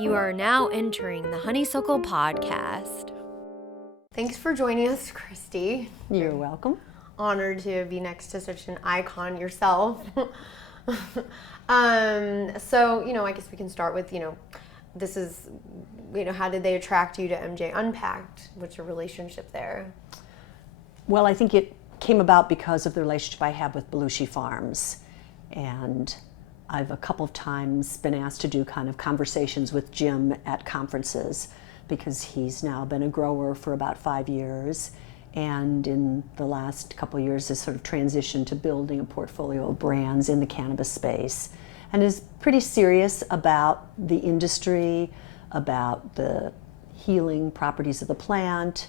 You are now entering the Honeysuckle podcast. Thanks for joining us, Christie. You're welcome. Honored to be next to such an icon yourself. So, I guess we can start with, this is, how did they attract you to MJ Unpacked? What's your relationship there? Well, I think it came about because of the relationship I have with Belushi Farms. And I've a couple of times been asked to do kind of conversations with Jim at conferences because he's now been a grower for about 5 years. And in the last couple of years has sort of transitioned to building a portfolio of brands in the cannabis space and is pretty serious about the industry, about the healing properties of the plant,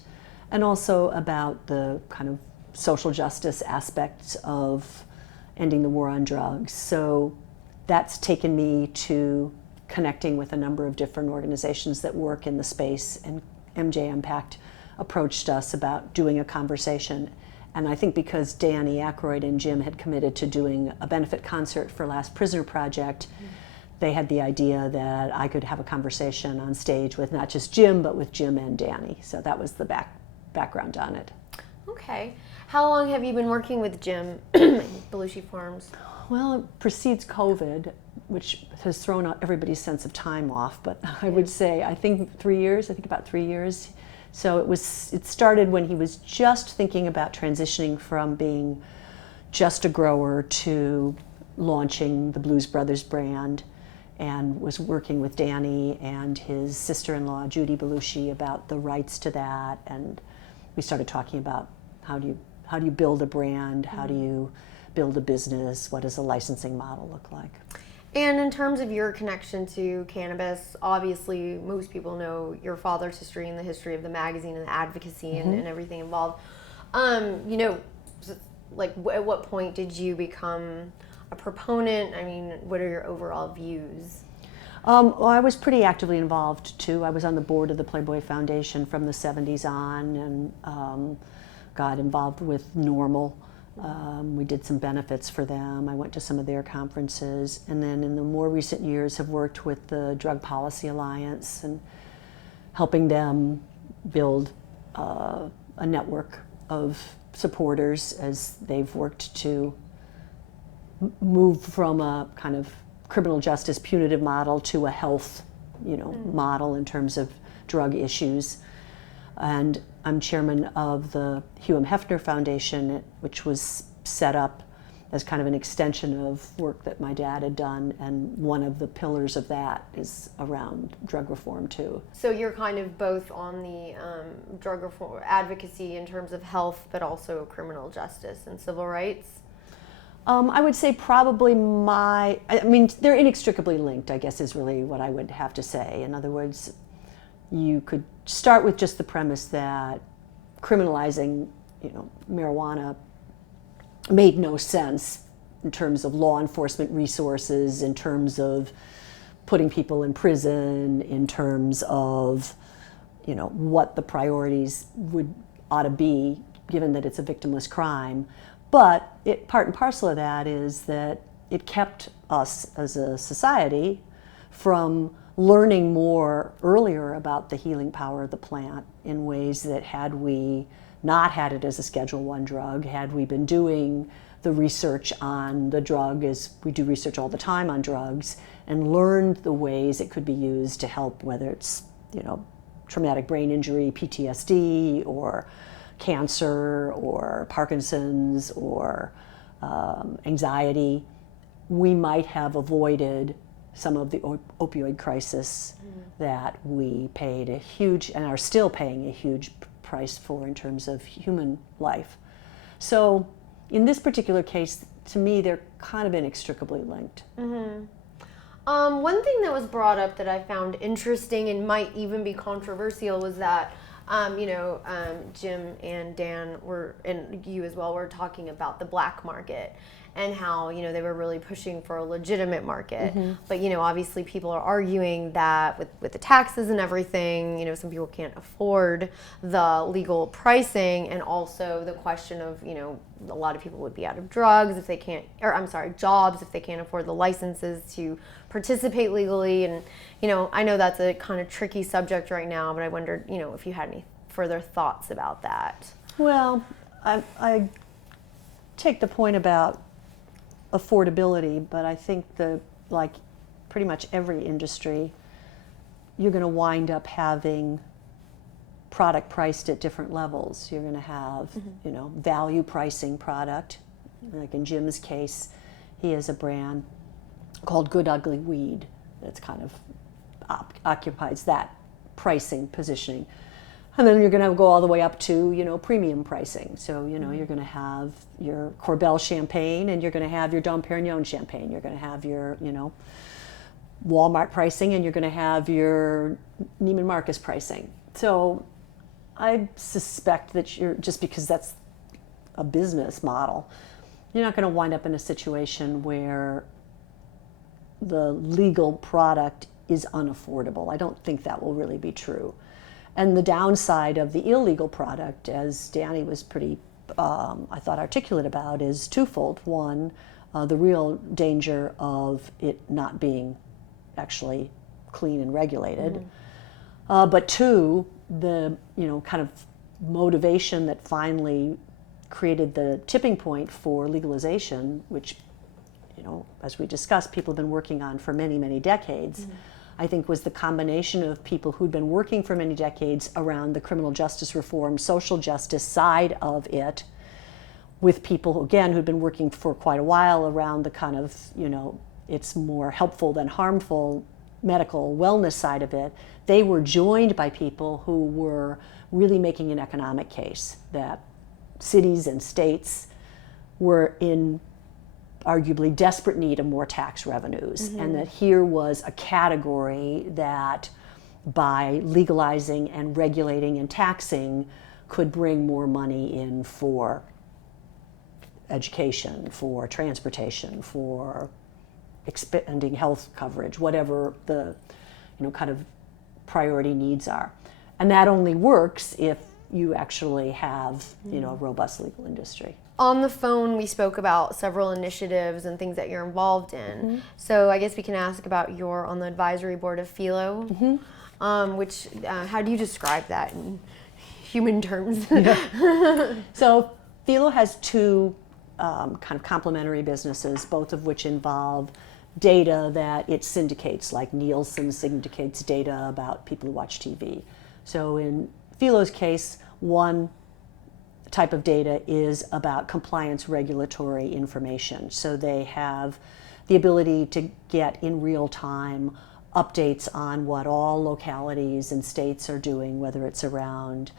and also about the kind of social justice aspects of ending the war on drugs. So that's taken me to connecting with a number of different organizations that work in the space, and MJ Unpacked approached us about doing a conversation. And I think because Danny Aykroyd and Jim had committed to doing a benefit concert for Last Prisoner Project, they had the idea that I could have a conversation on stage with not just Jim, but with Jim and Danny. So that was the background on it. Okay. How long have you been working with Jim Belushi Farms? Well, it precedes COVID, which has thrown out everybody's sense of time off, but I would say, I think about 3 years. So it started when he was just thinking about transitioning from being just a grower to launching the Blues Brothers brand, and was working with Danny and his sister-in-law, Judy Belushi, about the rights to that. And we started talking about how do you build a brand, how do you build a business, what does a licensing model look like? And in terms of your connection to cannabis, obviously most people know your father's history and the history of the magazine and the advocacy and everything involved. At what point did you become a proponent? I mean, what are your overall views? Well, I was pretty actively involved too. I was on the board of the Playboy Foundation from the 70s on, and got involved with NORML. We did some benefits for them. I went to some of their conferences, and then in the more recent years have worked with the Drug Policy Alliance and helping them build a network of supporters as they've worked to move from a kind of criminal justice punitive model to a health, model in terms of drug issues. And I'm chairman of the Hefner Foundation, which was set up as kind of an extension of work that my dad had done, and one of the pillars of that is around drug reform too. So you're kind of both on the drug reform advocacy in terms of health, but also criminal justice and civil rights? I would say probably they're inextricably linked, I guess is really what I would have to say. In other words, you could start with just the premise that criminalizing, marijuana made no sense in terms of law enforcement resources, in terms of putting people in prison, in terms of, what the priorities ought to be, given that it's a victimless crime. But part and parcel of that is that it kept us as a society from learning more earlier about the healing power of the plant in ways that, had we not had it as a Schedule I drug, had we been doing the research on the drug, as we do research all the time on drugs, and learned the ways it could be used to help, whether it's, traumatic brain injury, PTSD, or cancer, or Parkinson's, or anxiety, we might have avoided some of the opioid crisis that we paid a huge, and are still paying a huge price for in terms of human life. So in this particular case, to me, they're kind of inextricably linked. One thing that was brought up that I found interesting and might even be controversial was that Jim and Dan and you as well were talking about the black market and how, you know, they were really pushing for a legitimate market. But, you know, obviously people are arguing that with the taxes and everything, you know, some people can't afford the legal pricing, and also the question of, you know, a lot of people would be out of drugs if they can't, or I'm sorry, jobs if they can't afford the licenses to participate legally. And, you know, I know that's a kind of tricky subject right now, but I wondered, you know, if you had any further thoughts about that. Well, I take the point about affordability, but I think like pretty much every industry, you're going to wind up having product priced at different levels. You're going to have, you know, value pricing product. Like in Jim's case, he has a brand called Good Ugly Weed that's kind of occupies that pricing positioning. And then you're going to go all the way up to, you know, premium pricing. So, you know, you're going to have your Corbel champagne, and you're going to have your Dom Perignon champagne. You're going to have your, you know, Walmart pricing, and you're going to have your Neiman Marcus pricing. So I suspect that just because that's a business model, you're not going to wind up in a situation where the legal product is unaffordable. I don't think that will really be true. And the downside of the illegal product, as Danny was pretty, I thought, articulate about, is twofold. One, the real danger of it not being actually clean and regulated. But two, the, you know, kind of motivation that finally created the tipping point for legalization, which, you know, as we discussed, people have been working on for many, many decades. I think was the combination of people who'd been working for many decades around the criminal justice reform, social justice side of it, with people who, again, who'd been working for quite a while around the kind of, you know, it's more helpful than harmful medical wellness side of it. They were joined by people who were really making an economic case that cities and states were in arguably desperate need of more tax revenues, and that here was a category that by legalizing and regulating and taxing could bring more money in for education, for transportation, for expanding health coverage, whatever the, you know, kind of priority needs are. And that only works if you actually have, you know, a robust legal industry. On the phone, we spoke about several initiatives and things that you're involved in. So I guess we can ask about you're on the advisory board of Philo, which, how do you describe that in human terms? So Philo has two kind of complementary businesses, both of which involve data that it syndicates, like Nielsen syndicates data about people who watch TV. So in Philo's case, one type of data is about compliance regulatory information. So they have the ability to get in real time updates on what all localities and states are doing, whether it's around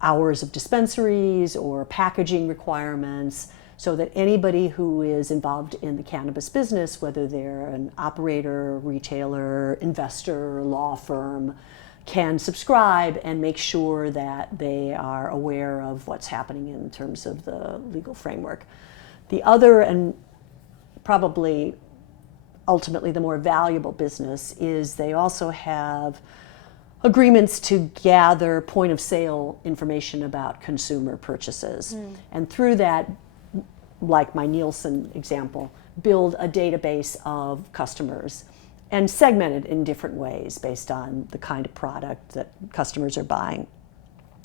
hours of dispensaries or packaging requirements, so that anybody who is involved in the cannabis business, whether they're an operator, retailer, investor, law firm, can subscribe and make sure that they are aware of what's happening in terms of the legal framework. The other, and probably ultimately the more valuable business, is they also have agreements to gather point of sale information about consumer purchases. And through that, like my Nielsen example, build a database of customers and segment it in different ways based on the kind of product that customers are buying.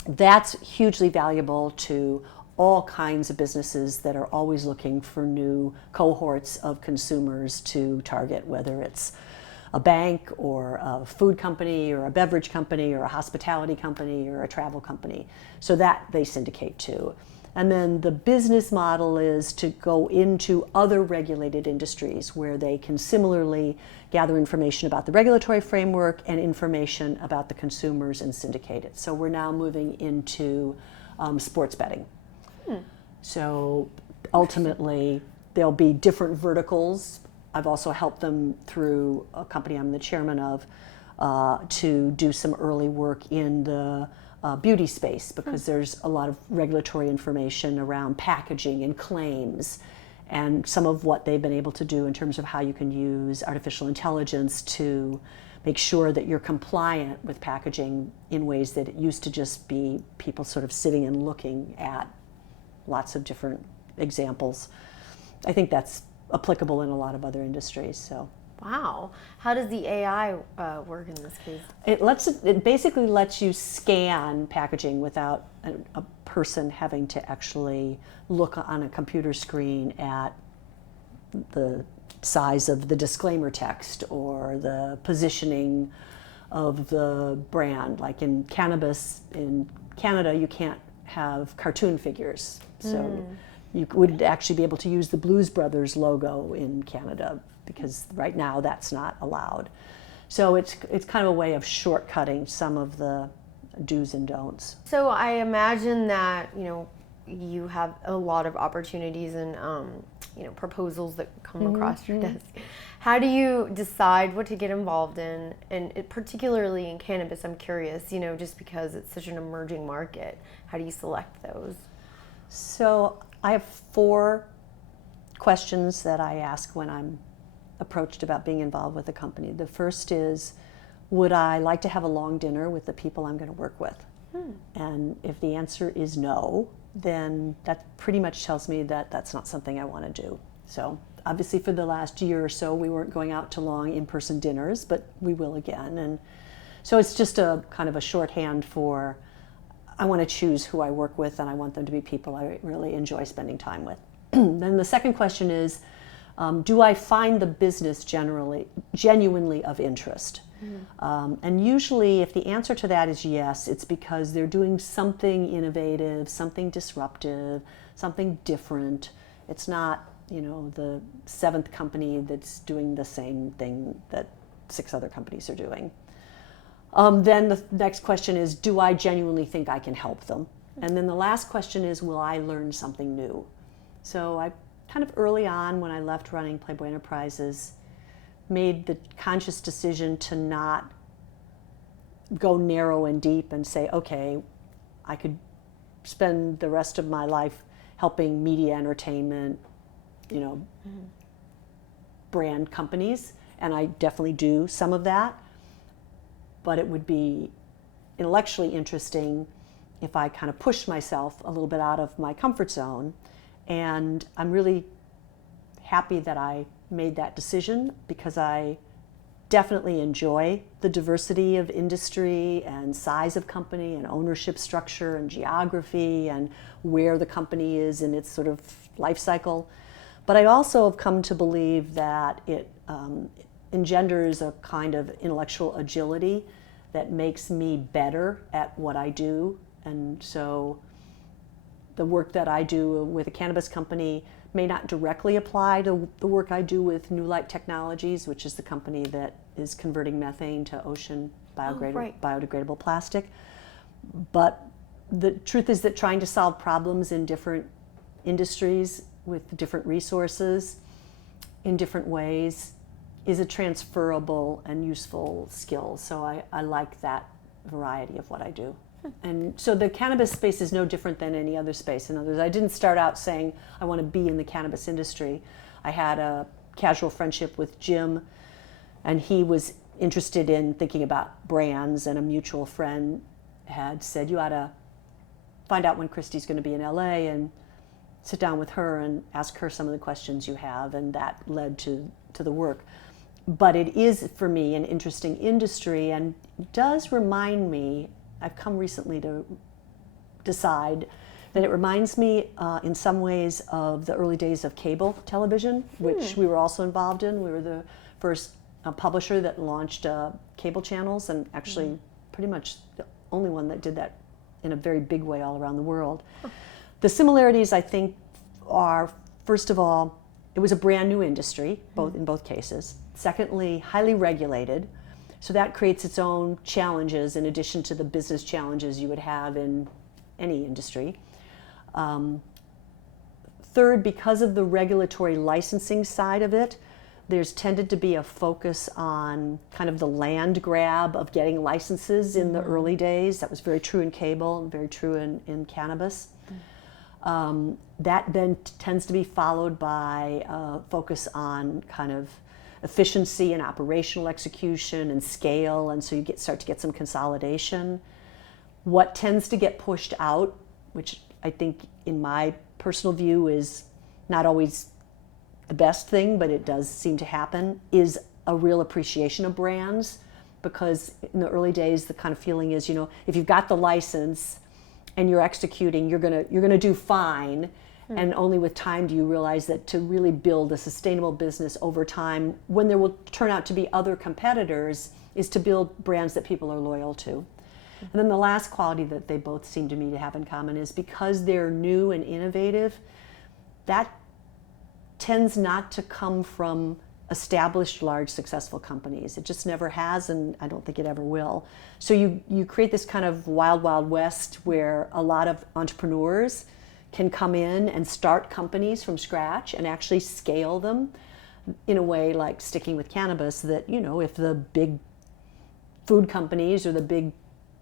That's hugely valuable to all kinds of businesses that are always looking for new cohorts of consumers to target, whether it's a bank or a food company or a beverage company or a hospitality company or a travel company. So that they syndicate to. And then the business model is to go into other regulated industries where they can similarly gather information about the regulatory framework and information about the consumers and syndicate it. So we're now moving into sports betting. So ultimately, there'll be different verticals. I've also helped them through a company I'm the chairman of to do some early work in the beauty space, because there's a lot of regulatory information around packaging and claims and some of what they've been able to do in terms of how you can use artificial intelligence to make sure that you're compliant with packaging in ways that it used to just be people sort of sitting and looking at lots of different examples. I think that's applicable in a lot of other industries. So. Wow. How does the AI work in this case? It basically lets you scan packaging without a person having to actually look on a computer screen at the size of the disclaimer text or the positioning of the brand. Like in Cannabis in Canada, you can't have cartoon figures. So you would actually be able to use the Blues Brothers logo in Canada, because right now that's not allowed. So it's kind of a way of shortcutting some of the do's and don'ts. So I imagine that, you have a lot of opportunities and, proposals that come across your desk. How do you decide what to get involved in? And particularly in cannabis, I'm curious, just because it's such an emerging market, how do you select those? So I have 4 questions that I ask when I'm approached about being involved with a company. The first is, would I like to have a long dinner with the people I'm going to work with? And if the answer is no, then that pretty much tells me that that's not something I want to do. So obviously for the last year or so, we weren't going out to long in-person dinners, but we will again. And so it's just a kind of a shorthand for, I want to choose who I work with, and I want them to be people I really enjoy spending time with. Then the second question is, do I find the business genuinely of interest? And usually if the answer to that is yes, it's because they're doing something innovative, something disruptive, something different. It's not, the 7th company that's doing the same thing that 6 other companies are doing. Then the next question is, do I genuinely think I can help them? And then the last question is, will I learn something new? So I kind of early on, when I left running Playboy Enterprises, made the conscious decision to not go narrow and deep and say, okay, I could spend the rest of my life helping media, entertainment, brand companies, and I definitely do some of that, but it would be intellectually interesting if I kind of pushed myself a little bit out of my comfort zone. And I'm really happy that I made that decision, because I definitely enjoy the diversity of industry and size of company and ownership structure and geography and where the company is in its sort of life cycle. But I also have come to believe that it engenders a kind of intellectual agility that makes me better at what I do. And so the work that I do with a cannabis company may not directly apply to the work I do with New Light Technologies, which is the company that is converting methane to ocean biodegradable plastic. But the truth is that trying to solve problems in different industries with different resources in different ways is a transferable and useful skill. So I like that variety of what I do. And so the cannabis space is no different than any other space. In other words, I didn't start out saying I want to be in the cannabis industry. I had a casual friendship with Jim, and he was interested in thinking about brands, and a mutual friend had said, you ought to find out when Christie's going to be in LA and sit down with her and ask her some of the questions you have, and that led to the work. But it is, for me, an interesting industry, and does remind me, I've come recently to decide that it reminds me in some ways of the early days of cable television, which we were also involved in. We were the first publisher that launched cable channels, and actually pretty much the only one that did that in a very big way all around the world. The similarities, I think, are, first of all, it was a brand new industry, in both cases. Secondly, highly regulated. So that creates its own challenges in addition to the business challenges you would have in any industry. Third, because of the regulatory licensing side of it, there's tended to be a focus on kind of the land grab of getting licenses in the early days. That was very true in cable and very true in cannabis. That then tends to be followed by focus on kind of efficiency and operational execution and scale, and so you start to get some consolidation. What tends to get pushed out, which I think in my personal view is not always the best thing, but it does seem to happen, is a real appreciation of brands. Because in the early days, the kind of feeling is, if you've got the license and you're executing, you're gonna do fine. And only with time do you realize that to really build a sustainable business over time, when there will turn out to be other competitors, is to build brands that people are loyal to. And then the last quality that they both seem to me to have in common is because they're new and innovative, that tends not to come from established, large, successful companies. It just never has, and I don't think it ever will. So you create this kind of wild, wild west where a lot of entrepreneurs can come in and start companies from scratch and actually scale them in a way, like sticking with cannabis, that, if the big food companies or the big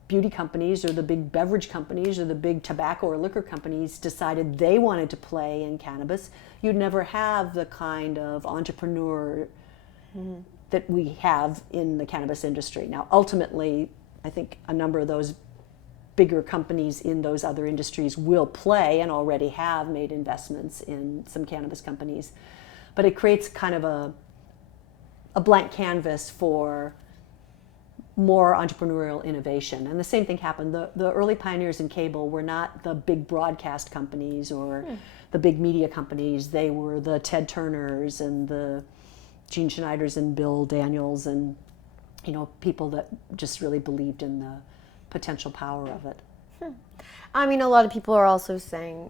beauty companies or the big beverage companies or the big tobacco or liquor companies decided they wanted to play in cannabis, you'd never have the kind of entrepreneur that we have in the cannabis industry. Now, ultimately, I think a number of those bigger companies in those other industries will play and already have made investments in some cannabis companies. But it creates kind of a blank canvas for more entrepreneurial innovation. And the same thing happened. The early pioneers in cable were not the big broadcast companies or the big media companies. They were the Ted Turners and the Gene Schneiders and Bill Daniels and, people that just really believed in the potential power of it. I mean, a lot of people are also saying,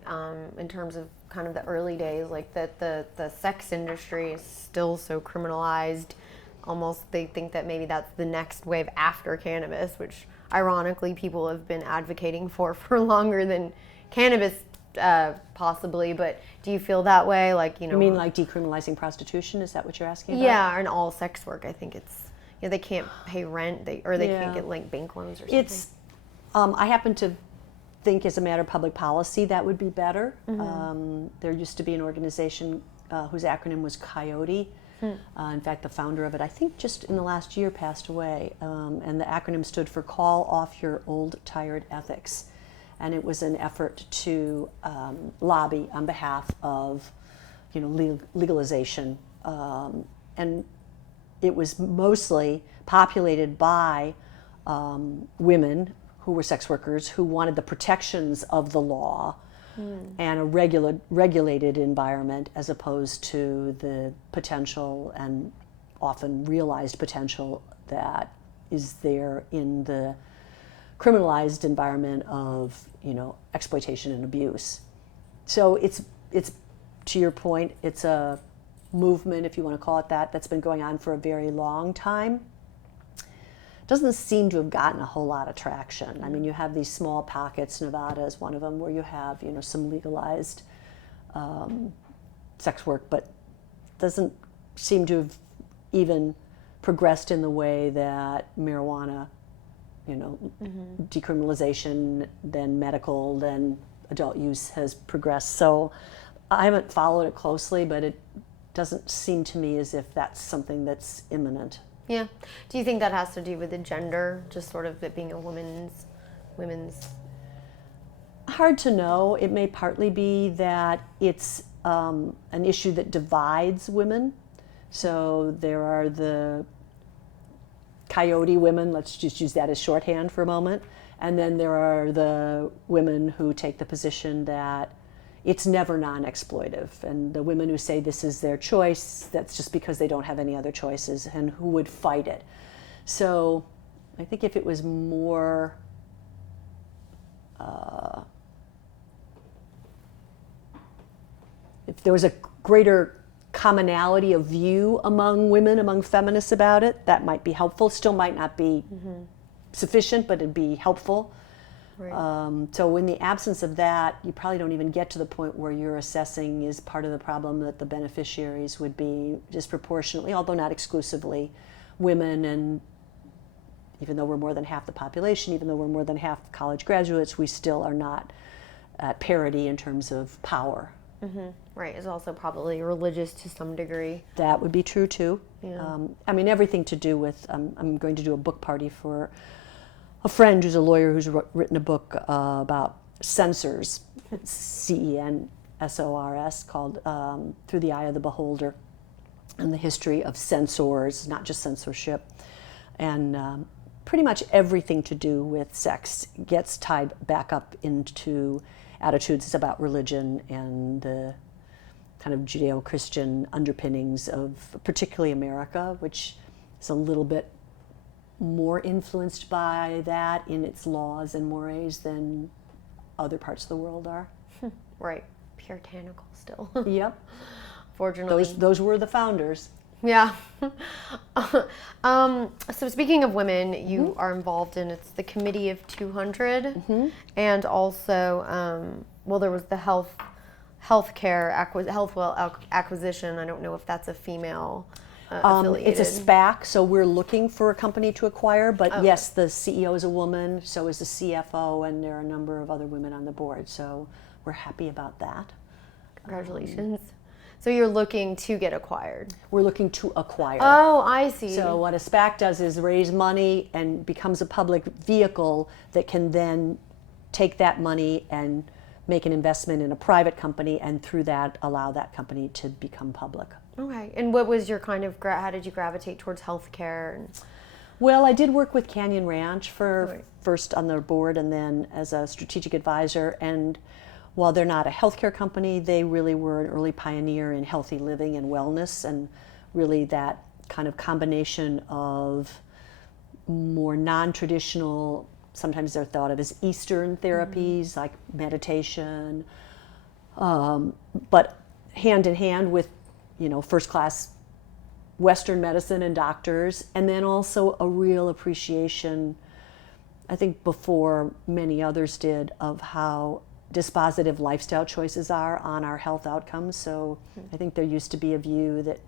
in terms of kind of the early days, like that the sex industry is still so criminalized. Almost they think that maybe that's the next wave after cannabis, which ironically people have been advocating for longer than cannabis, possibly. But do you feel that way? Like, You mean like decriminalizing prostitution? Is that what you're asking about? Yeah, and all sex work. I think it's, they can't pay rent, they can't get like bank loans or something. It's, I happen to think as a matter of public policy that would be better. There used to be an organization whose acronym was Coyote. In fact, the founder of it, I think just in the last year, passed away. And the acronym stood for Call Off Your Old Tired Ethics. And it was an effort to lobby on behalf of, legalization. And it was mostly populated by women who were sex workers who wanted the protections of the law and a regulated environment, as opposed to the potential and often realized potential that is there in the criminalized environment of, exploitation and abuse. So it's to your point, it's a movement, if you want to call it that, that's been going on for a very long time. Doesn't seem to have gotten a whole lot of traction. I mean, you have these small pockets. Nevada is one of them, where you have, some legalized sex work, but doesn't seem to have even progressed in the way that marijuana, decriminalization, then medical, then adult use has progressed. So I haven't followed it closely, but it doesn't seem to me as if that's something that's imminent. Yeah. Do you think that has to do with the gender, just sort of it being a women's? Hard to know. It may partly be that it's an issue that divides women. So there are the coyote women, let's just use that as shorthand for a moment, and then there are the women who take the position that it's never non-exploitive, and the women who say this is their choice, that's just because they don't have any other choices, and who would fight it. So I think if it was more if there was a greater commonality of view among women, among feminists about it, that might be helpful. Still might not be sufficient, but it'd be helpful. Right. So in the absence of that, you probably don't even get to the point where you're assessing is part of the problem that the beneficiaries would be disproportionately, although not exclusively, women. And even though we're more than half the population, even though we're more than half college graduates, we still are not at parity in terms of power. Right, is also probably religious to some degree. That would be true too. Yeah. I mean, everything to do with, I'm going to do a book party for a friend who's a lawyer who's written a book about censors, CENSORS, called Through the Eye of the Beholder, and the history of censors, not just censorship. And pretty much everything to do with sex gets tied back up into attitudes about religion and the kind of Judeo-Christian underpinnings of particularly America, which is a little bit more influenced by that in its laws and mores than other parts of the world are. Right, puritanical still. Yep. Fortunately. Those were the founders. Yeah. So speaking of women, you are involved in, it's the Committee of 200, and also, well, there was the healthcare acquisition. I don't know if that's a female affiliated. It's a SPAC, so we're looking for a company to acquire, but yes, the CEO is a woman, so is the CFO, and there are a number of other women on the board, so we're happy about that. Congratulations. So you're looking to get acquired? We're looking to acquire. Oh, I see. So what a SPAC does is raise money and becomes a public vehicle that can then take that money and make an investment in a private company, and through that allow that company to become public. Okay. And what was your kind of, how did you gravitate towards healthcare? Well, I did work with Canyon Ranch for first on their board and then as a strategic advisor, and while they're not a healthcare company, they really were an early pioneer in healthy living and wellness, and really that kind of combination of more non-traditional, sometimes they're thought of as Eastern therapies like meditation, but hand in hand with, first-class Western medicine and doctors, and then also a real appreciation, I think before many others did, of how dispositive lifestyle choices are on our health outcomes. So I think there used to be a view that,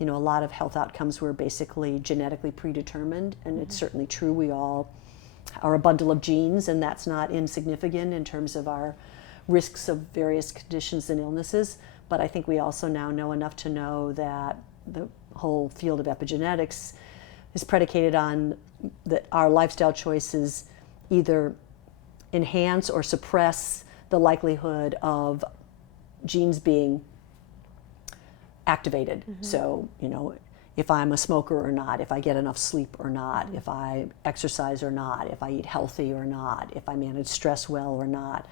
a lot of health outcomes were basically genetically predetermined, and it's certainly true. We all are a bundle of genes, and that's not insignificant in terms of our risks of various conditions and illnesses. But I think we also now know enough to know that the whole field of epigenetics is predicated on that our lifestyle choices either enhance or suppress the likelihood of genes being activated. So, if I'm a smoker or not, if I get enough sleep or not, if I exercise or not, if I eat healthy or not, if I manage stress well or not.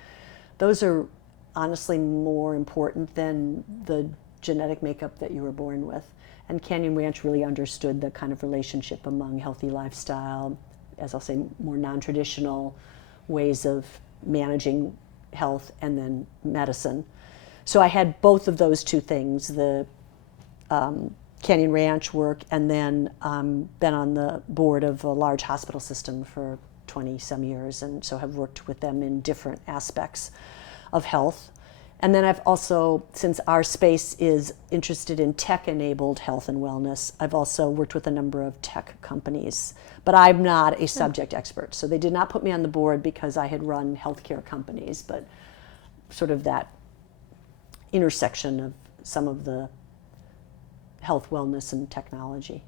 Those are honestly more important than the genetic makeup that you were born with. And Canyon Ranch really understood the kind of relationship among healthy lifestyle, as I'll say, more non-traditional ways of managing health, and then medicine. So I had both of those two things, the Canyon Ranch work, and then been on the board of a large hospital system for 20 some years, and so have worked with them in different aspects of health. And then I've also, since our space is interested in tech-enabled health and wellness, I've also worked with a number of tech companies. But I'm not a subject expert, so they did not put me on the board because I had run healthcare companies, but sort of that intersection of some of the health, wellness, and technology.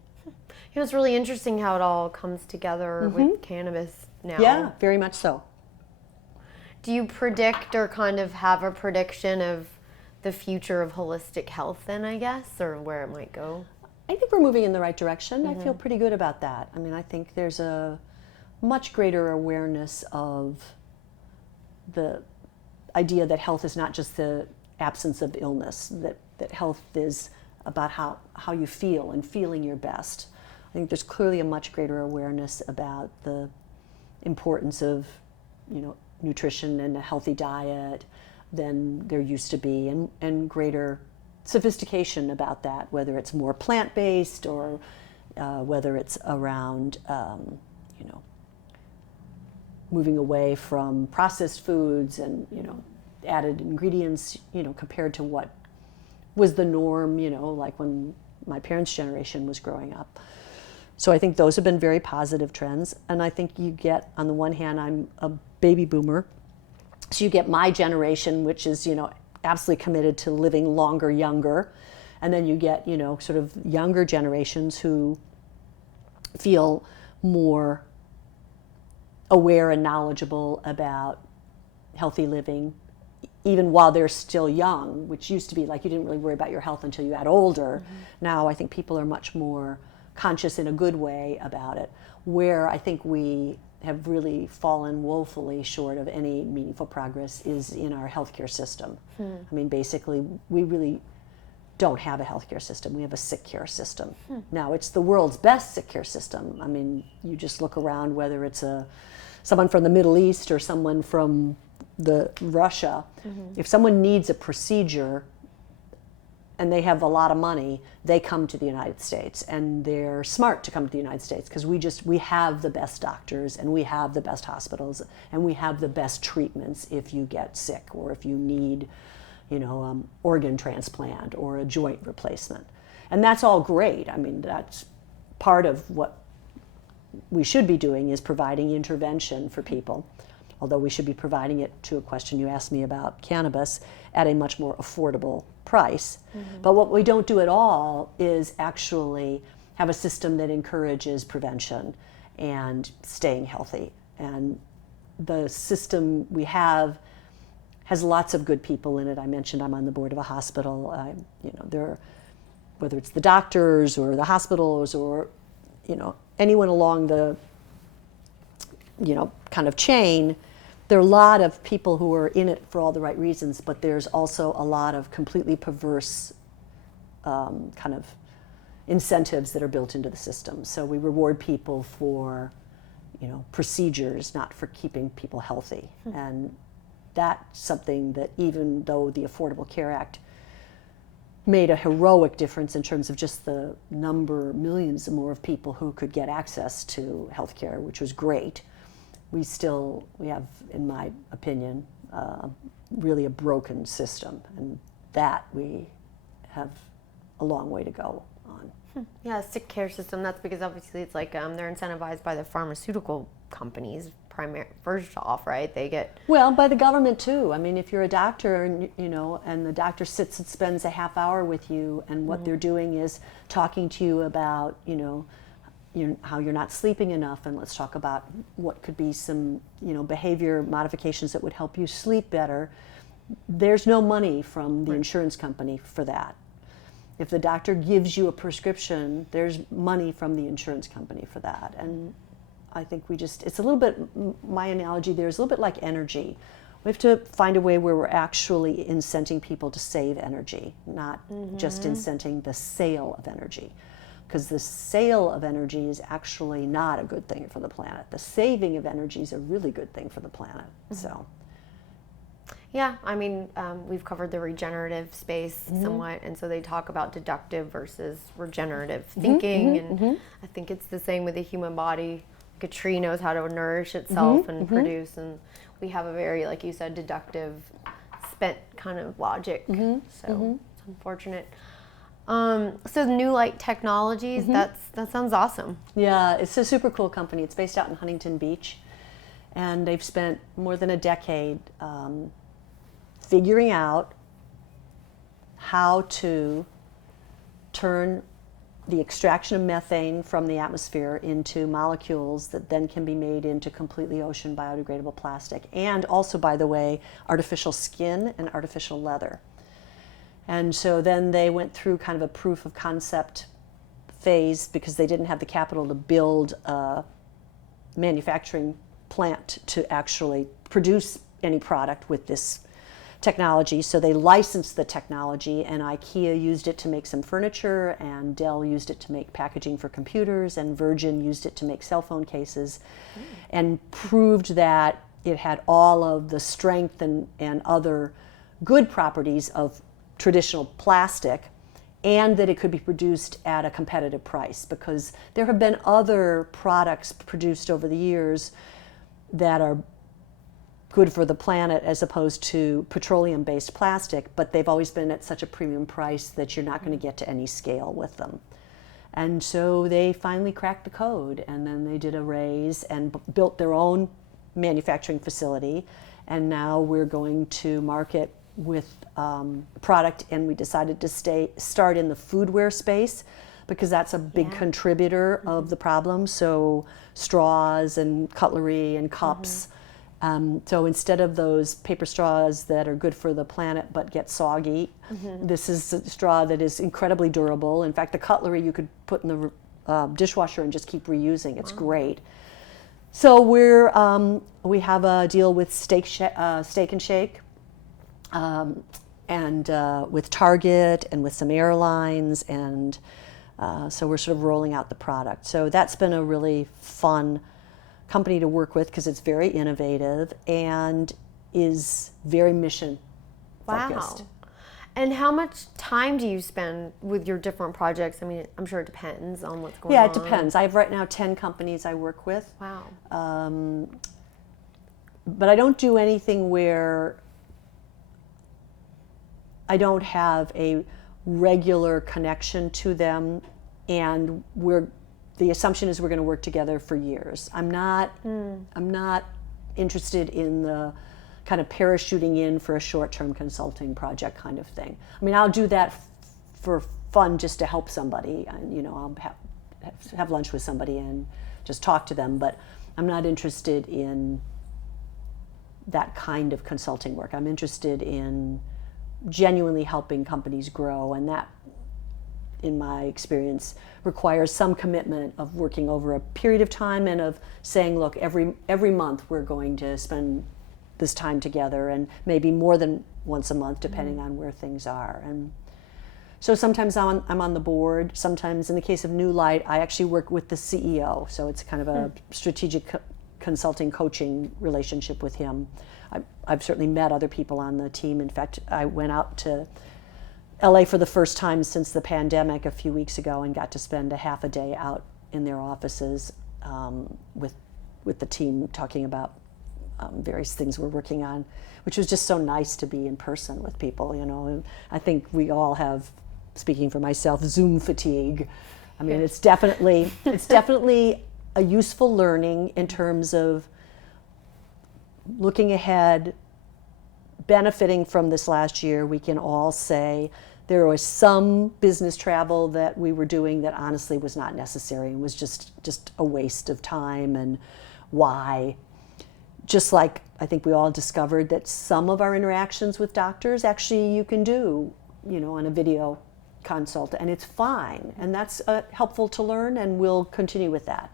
It's really interesting how it all comes together with cannabis now. Yeah, very much so. Do you predict or kind of have a prediction of the future of holistic health then, I guess, or where it might go? I think we're moving in the right direction. I feel pretty good about that. I mean, I think there's a much greater awareness of the idea that health is not just the absence of illness, that health is about how you feel and feeling your best. I think there's clearly a much greater awareness about the importance of, nutrition and a healthy diet than there used to be, and greater sophistication about that, whether it's more plant-based or whether it's around, moving away from processed foods and, added ingredients, compared to what was the norm, like when my parents' generation was growing up. So I think those have been very positive trends. And I think you get, on the one hand, I'm a baby boomer, So you get my generation, which is, absolutely committed to living longer, younger. And then you get, sort of younger generations who feel more aware and knowledgeable about healthy living, even while they're still young, which used to be like you didn't really worry about your health until you got older. Now I think people are much more conscious in a good way about it, where I think we have really fallen woefully short of any meaningful progress is in our healthcare system. I mean, basically, we really don't have a healthcare system. We have a sick care system. Now, it's the world's best sick care system. I mean, you just look around, whether it's someone from the Middle East or someone from Russia. If someone needs a procedure and they have a lot of money, they come to the United States, and they're smart to come to the United States because we have the best doctors, and we have the best hospitals, and we have the best treatments if you get sick or if you need, organ transplant or a joint replacement. And that's all great. I mean, that's part of what we should be doing, is providing intervention for people, although we should be providing it, to a question you asked me about cannabis, at a much more affordable price. But what we don't do at all is actually have a system that encourages prevention and staying healthy. And the system we have has lots of good people in it. I mentioned I'm on the board of a hospital. Whether it's the doctors or the hospitals or anyone along the kind of chain, there are a lot of people who are in it for all the right reasons, but there's also a lot of completely perverse kind of incentives that are built into the system. So we reward people for procedures, not for keeping people healthy. And that's something that, even though the Affordable Care Act made a heroic difference in terms of just the number, millions more of people who could get access to health care, which was great, we have, in my opinion, really a broken system, and that we have a long way to go on. Yeah, sick care system, that's because obviously it's like they're incentivized by the pharmaceutical companies first off, right? They get... Well, by the government too. I mean, if you're a doctor and and the doctor sits and spends a half hour with you, and what they're doing is talking to you about how you're not sleeping enough, and let's talk about what could be some behavior modifications that would help you sleep better. There's no money from the insurance company for that. If the doctor gives you a prescription, there's money from the insurance company for that. And I think it's a little bit, my analogy there is a little bit like energy. We have to find a way where we're actually incenting people to save energy, not just incenting the sale of energy. Because the sale of energy is actually not a good thing for the planet. The saving of energy is a really good thing for the planet. So, yeah, I mean, we've covered the regenerative space somewhat, and so they talk about deductive versus regenerative thinking, and I think it's the same with the human body. Like a tree knows how to nourish itself and produce, and we have a very, like you said, deductive, spent kind of logic. So it's unfortunate. So New Light Technologies, that sounds awesome. Yeah, it's a super cool company. It's based out in Huntington Beach, and they've spent more than a decade figuring out how to turn the extraction of methane from the atmosphere into molecules that then can be made into completely ocean biodegradable plastic, and also, by the way, artificial skin and artificial leather. And so then they went through kind of a proof of concept phase because they didn't have the capital to build a manufacturing plant to actually produce any product with this technology. So they licensed the technology, and IKEA used it to make some furniture, and Dell used it to make packaging for computers, and Virgin used it to make cell phone cases, and proved that it had all of the strength and other good properties of traditional plastic, and that it could be produced at a competitive price, because there have been other products produced over the years that are good for the planet as opposed to petroleum-based plastic, but they've always been at such a premium price that you're not going to get to any scale with them. And so they finally cracked the code, and then they did a raise and built their own manufacturing facility, and now we're going to market with product, and we decided to start in the foodware space because that's a big contributor of the problem. So straws and cutlery and cups. So instead of those paper straws that are good for the planet but get soggy, this is a straw that is incredibly durable. In fact, the cutlery you could put in the dishwasher and just keep reusing. It's great. So we have a deal with Steak and Shake, and with Target and with some airlines, and so we're sort of rolling out the product. So that's been a really fun company to work with because it's very innovative and is very mission focused. Wow. And how much time do you spend with your different projects? I mean, I'm sure it depends on what's going on. Yeah, it depends. I have right now 10 companies I work with. Wow. But I don't do anything where I don't have a regular connection to them, and the assumption is we're going to work together for years. I'm not interested in the kind of parachuting in for a short-term consulting project kind of thing. I mean, I'll do that for fun just to help somebody, and I'll have lunch with somebody and just talk to them, but I'm not interested in that kind of consulting work. I'm interested in genuinely helping companies grow, and that, in my experience, requires some commitment of working over a period of time and of saying, look, every month we're going to spend this time together, and maybe more than once a month, depending on where things are. And so sometimes I'm on the board. Sometimes, in the case of New Light, I actually work with the CEO. So it's kind of a strategic consulting coaching relationship with him. I've certainly met other people on the team. In fact, I went out to LA for the first time since the pandemic a few weeks ago and got to spend a half a day out in their offices with the team talking about various things we're working on, which was just so nice to be in person with people, And I think we all have, speaking for myself, Zoom fatigue. I mean, it's definitely a useful learning in terms of looking ahead, benefiting from this last year. We can all say there was some business travel that we were doing that honestly was not necessary and was just a waste of time. And why? Just like I think we all discovered that some of our interactions with doctors actually you can do, on a video consult, and it's fine. And that's helpful to learn, and we'll continue with that.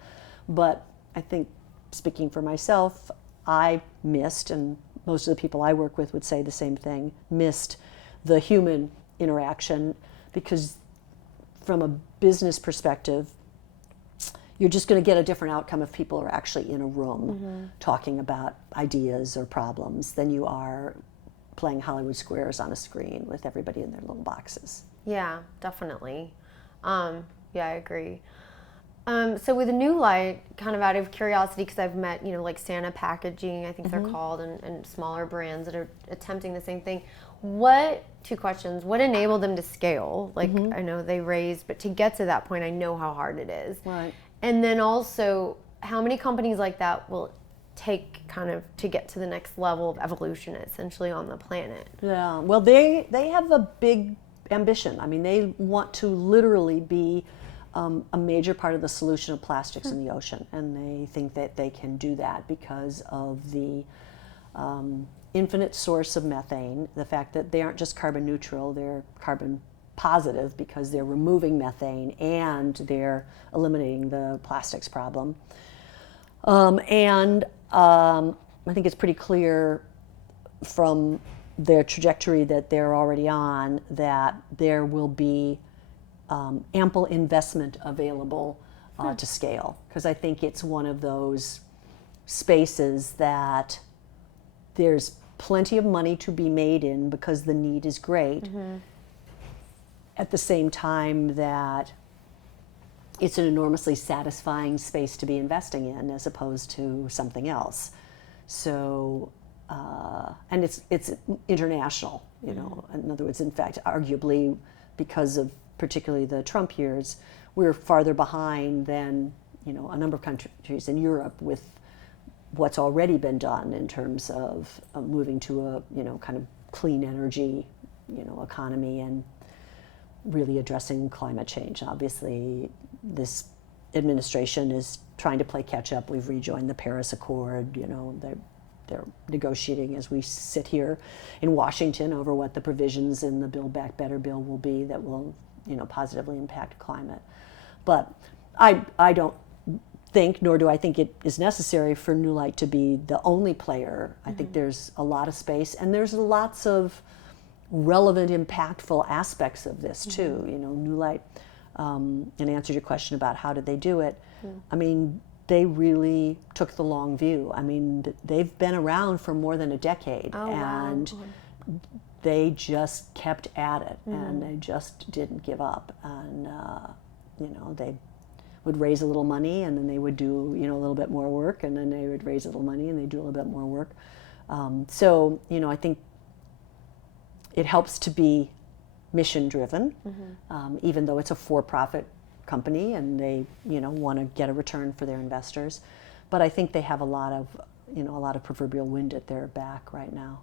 But I think, speaking for myself, I missed, and most of the people I work with would say the same thing, missed the human interaction, because from a business perspective, you're just going to get a different outcome if people are actually in a room talking about ideas or problems than you are playing Hollywood squares on a screen with everybody in their little boxes. Yeah, definitely. Yeah, I agree. So with New Light, kind of out of curiosity, because I've met, like Santa Packaging, I think they're called, and smaller brands that are attempting the same thing. Two questions. What enabled them to scale? Like, I know they raised, but to get to that point, I know how hard it is. Right. And then also, how many companies like that will take kind of to get to the next level of evolution, essentially, on the planet? Yeah, well, they have a big ambition. I mean, they want to literally be a major part of the solution of plastics in the ocean, and they think that they can do that because of the infinite source of methane, the fact that they aren't just carbon neutral, they're carbon positive because they're removing methane and they're eliminating the plastics problem. And I think it's pretty clear from their trajectory that they're already on that there will be ample investment available to scale, because I think it's one of those spaces that there's plenty of money to be made in because the need is great. At the same time that it's an enormously satisfying space to be investing in as opposed to something else. So, and it's international, in other words, in fact, arguably because of particularly the Trump years, we're farther behind than, a number of countries in Europe with what's already been done in terms of moving to a, kind of clean energy, economy, and really addressing climate change. Obviously, this administration is trying to play catch up. We've rejoined the Paris Accord. They're negotiating as we sit here in Washington over what the provisions in the Build Back Better bill will be that will, positively impact climate. But I don't think, nor do I think it is necessary for New Light to be the only player. I think there's a lot of space, and there's lots of relevant, impactful aspects of this too. New Light, in answer to your question about how did they do it, I mean, they really took the long view. I mean, they've been around for more than a decade, and they just kept at it, and they just didn't give up. And they would raise a little money, and then they would do a little bit more work, and then they would raise a little money, and they do a little bit more work. So I think it helps to be mission driven, even though it's a for-profit company and they want to get a return for their investors. But I think they have a lot of proverbial wind at their back right now.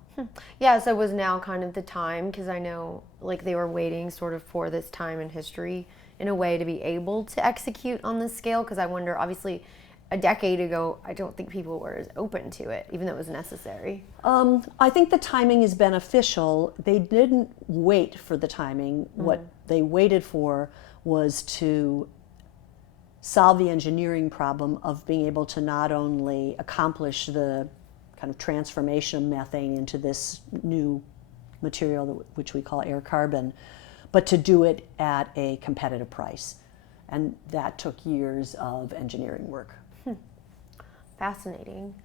Yeah, so was now kind of the time, because I know like they were waiting sort of for this time in history in a way to be able to execute on this scale, because I wonder, obviously a decade ago, I don't think people were as open to it, even though it was necessary. I think the timing is beneficial. They didn't wait for the timing. What they waited for was to solve the engineering problem of being able to not only accomplish the kind of transformation of methane into this new material, which we call air carbon, but to do it at a competitive price. And that took years of engineering work. Fascinating.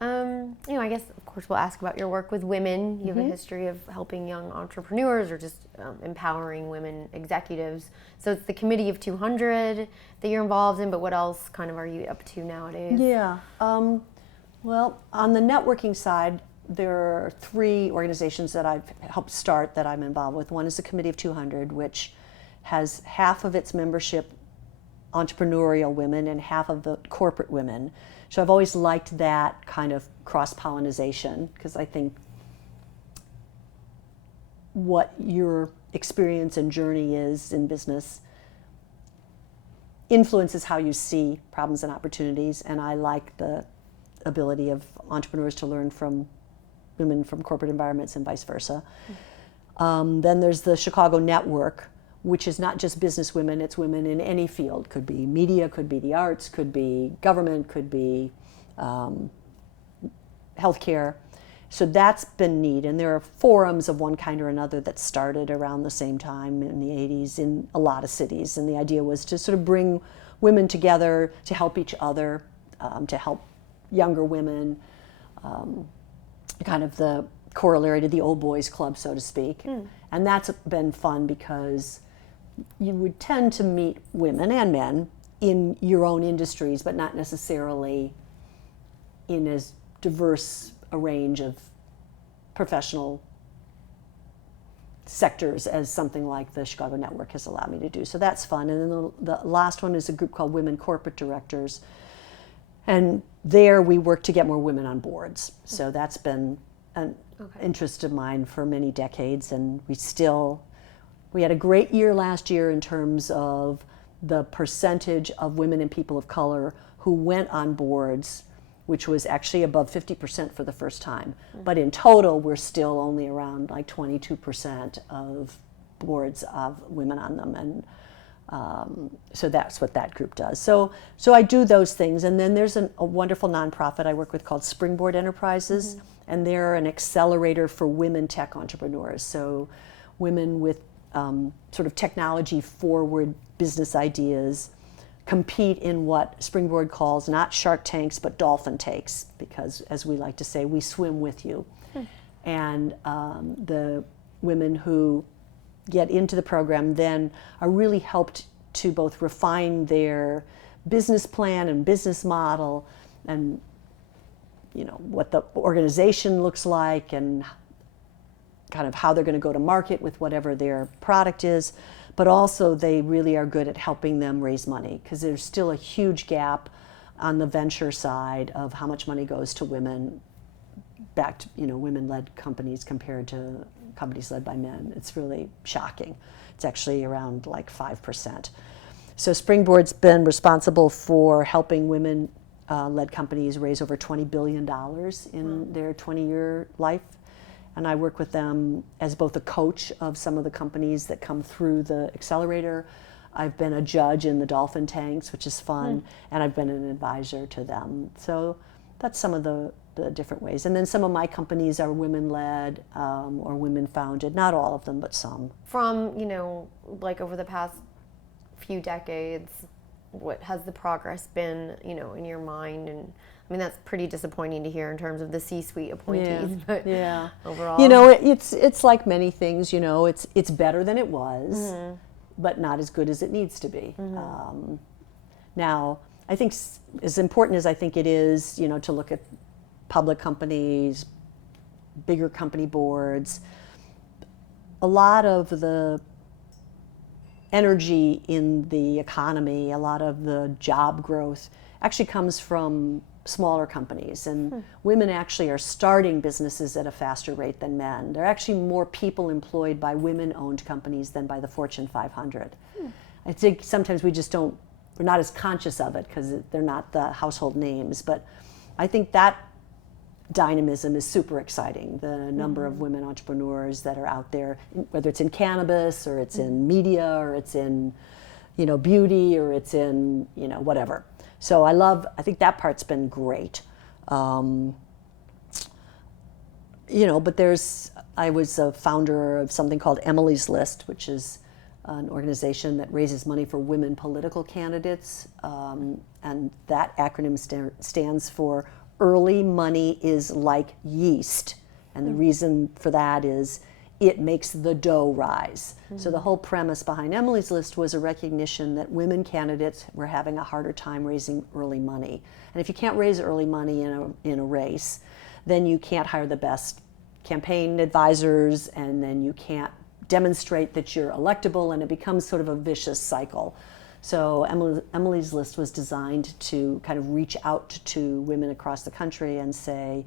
I guess, of course, we'll ask about your work with women. You have a history of helping young entrepreneurs or just empowering women executives. So it's the Committee of 200 that you're involved in, but what else kind of are you up to nowadays? Yeah. Well, on the networking side, there are 3 organizations that I've helped start that I'm involved with. One is the Committee of 200, which has half of its membership entrepreneurial women and half of the corporate women. So I've always liked that kind of cross-pollination, because I think what your experience and journey is in business influences how you see problems and opportunities, and I like the ability of entrepreneurs to learn from women from corporate environments and vice versa. Then there's the Chicago Network, which is not just business women, it's women in any field. Could be media, could be the arts, could be government, could be healthcare. So that's been neat. And there are forums of one kind or another that started around the same time in the 80s in a lot of cities. And the idea was to sort of bring women together to help each other, to help younger women, kind of the corollary to the old boys club, so to speak. And that's been fun because you would tend to meet women and men in your own industries, but not necessarily in as diverse a range of professional sectors as something like the Chicago Network has allowed me to do. So that's fun. And then the last one is a group called Women Corporate Directors. And there we work to get more women on boards. So that's been an interest of mine for many decades, and we had a great year last year in terms of the percentage of women and people of color who went on boards, which was actually above 50% for the first time. But in total, we're still only around like 22% of boards of women on them. And so that's what that group does. So I do those things. And then there's a wonderful nonprofit I work with called Springboard Enterprises. And they're an accelerator for women tech entrepreneurs. So women with sort of technology forward business ideas compete in what Springboard calls not shark tanks, but dolphin tanks, because as we like to say, we swim with you. And the women who get into the program then are really helped to both refine their business plan and business model, and what the organization looks like, and kind of how they're going to go to market with whatever their product is. But also they really are good at helping them raise money, because there's still a huge gap on the venture side of how much money goes to women, backed, women-led companies compared to companies led by men. It's really shocking. It's actually around like 5%. So Springboard's been responsible for helping women-led companies raise over $20 billion in their 20-year life. And I work with them as both a coach of some of the companies that come through the accelerator. I've been a judge in the dolphin tanks, which is fun, and I've been an advisor to them. So that's some of the different ways. And then some of my companies are women-led or women-founded, not all of them, but some. From, like over the past few decades, what has the progress been, in your mind? And I mean, that's pretty disappointing to hear in terms of the C-suite appointees, but overall. It's like many things, it's better than it was, but not as good as it needs to be. Now, I think as important as I think it is, to look at public companies, bigger company boards, a lot of the energy in the economy, a lot of the job growth actually comes from smaller companies, and women actually are starting businesses at a faster rate than men. There are actually more people employed by women-owned companies than by the Fortune 500. I think sometimes we're not as conscious of it because they're not the household names, but I think that dynamism is super exciting. The number of women entrepreneurs that are out there, whether it's in cannabis or it's in media or it's in, beauty or it's in, whatever. So I think that part's been great. But I was a founder of something called Emily's List, which is an organization that raises money for women political candidates. And that acronym stands for Early Money is Like Yeast. And the reason for that is it makes the dough rise. So the whole premise behind Emily's List was a recognition that women candidates were having a harder time raising early money. And if you can't raise early money in a race, then you can't hire the best campaign advisors, and then you can't demonstrate that you're electable, and it becomes sort of a vicious cycle. So Emily's List was designed to kind of reach out to women across the country and say,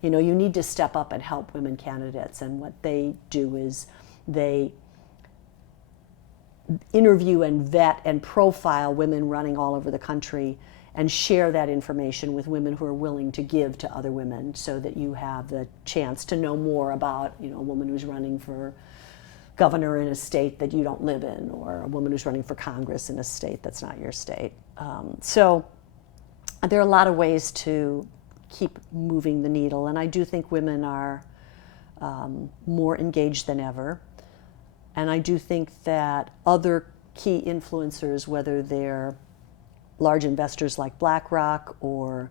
you need to step up and help women candidates. And what they do is they interview and vet and profile women running all over the country and share that information with women who are willing to give to other women, so that you have the chance to know more about, a woman who's running for governor in a state that you don't live in, or a woman who's running for Congress in a state that's not your state. So there are a lot of ways to keep moving the needle, and I do think women are more engaged than ever. And I do think that other key influencers, whether they're large investors like BlackRock or